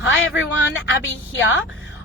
Hi everyone, Abby here.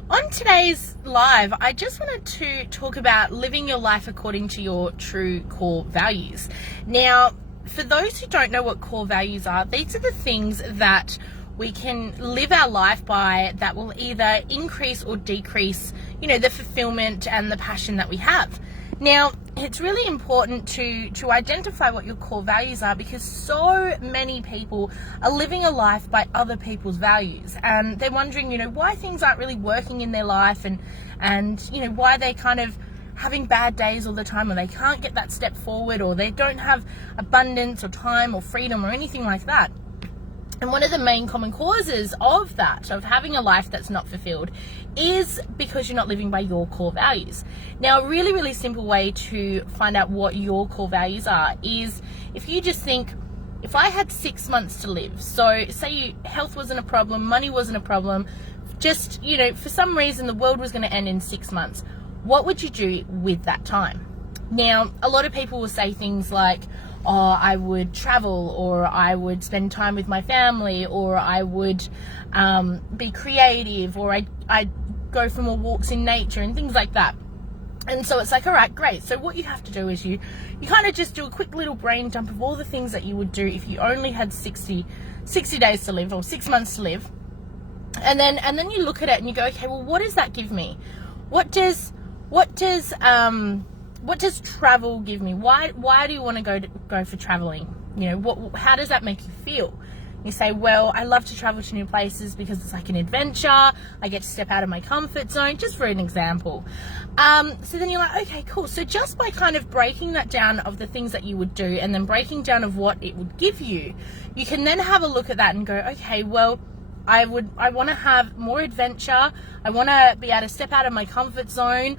On today's live, I just wanted to talk about living your life according to your true core values. Now, for those who don't know what core values are, these are the things that we can live our life by that will either increase or decrease, the fulfillment and the passion that we have. Now, it's really important to identify what your core values are, because so many people are living a life by other people's values, and they're wondering, why things aren't really working in their life, and why they're kind of having bad days all the time, or they can't get that step forward, or they don't have abundance or time or freedom or anything like that. And one of the main common causes of that, of having a life that's not fulfilled, is because you're not living by your core values. Now, a really, really simple way to find out what your core values are is if you just think, if I had 6 months to live, so say health wasn't a problem, money wasn't a problem, just, for some reason the world was going to end in 6 months, what would you do with that time? Now, a lot of people will say things like, oh, I would travel, or I would spend time with my family, or I would be creative, or I'd go for more walks in nature and things like that. And so it's like, all right, great. So what you have to do is you kind of just do a quick little brain dump of all the things that you would do if you only had 60 days to live, or 6 months to live. And then you look at it and you go, okay, well, what does that give me? What does travel give me? Why do you want to go for traveling? How does that make you feel? You say, well, I love to travel to new places because it's like an adventure. I get to step out of my comfort zone, just for an example. So then you're like, okay, cool. So just by kind of breaking that down of the things that you would do, and then breaking down of what it would give you, you can then have a look at that and go, okay, well, I want to have more adventure. I want to be able to step out of my comfort zone.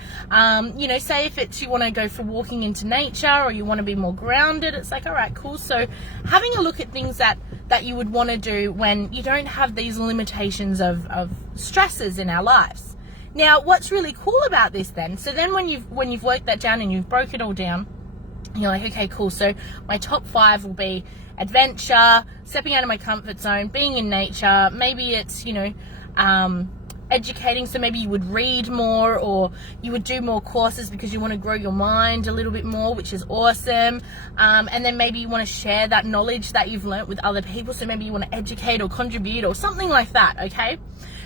Say if it's you want to go for walking into nature, or you want to be more grounded, it's like, all right, cool. So having a look at things that you would want to do when you don't have these limitations of stresses in our lives. Now, what's really cool about this then, so then when you've worked that down and you've broke it all down, you're like, okay, cool. So my top 5 will be adventure, stepping out of my comfort zone, being in nature. Maybe it's, educating. So maybe you would read more, or you would do more courses because you want to grow your mind a little bit more, which is awesome. And then maybe you want to share that knowledge that you've learnt with other people. So maybe you want to educate or contribute or something like that. Okay.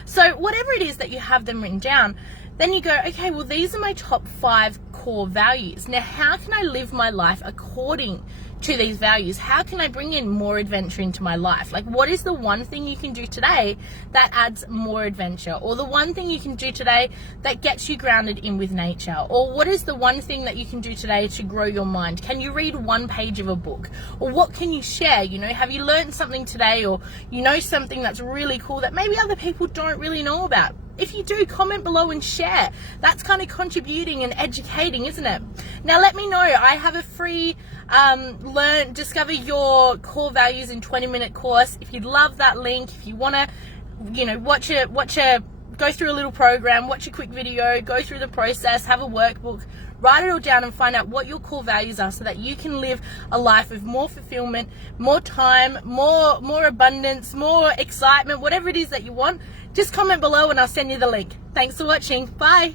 So whatever it is that you have them written down, then you go, okay, well, these are my top 5 core values. Now, how can I live my life according to these values? How can I bring in more adventure into my life? Like, what is the one thing you can do today that adds more adventure? Or the one thing you can do today that gets you grounded in with nature? Or what is the one thing that you can do today to grow your mind? Can you read 1 page of a book? Or what can you share? Have you learned something today, or something that's really cool that maybe other people don't really know about? If you do, comment below and share. That's kind of contributing and educating, isn't it? Now, let me know. I have a free discover your core values in 20-minute course. If you'd love that link, if you want to go through a little program, watch a quick video, go through the process, have a workbook, write it all down and find out what your core values are, so that you can live a life of more fulfillment, more time, more abundance, more excitement, whatever it is that you want. Just comment below and I'll send you the link. Thanks for watching. Bye.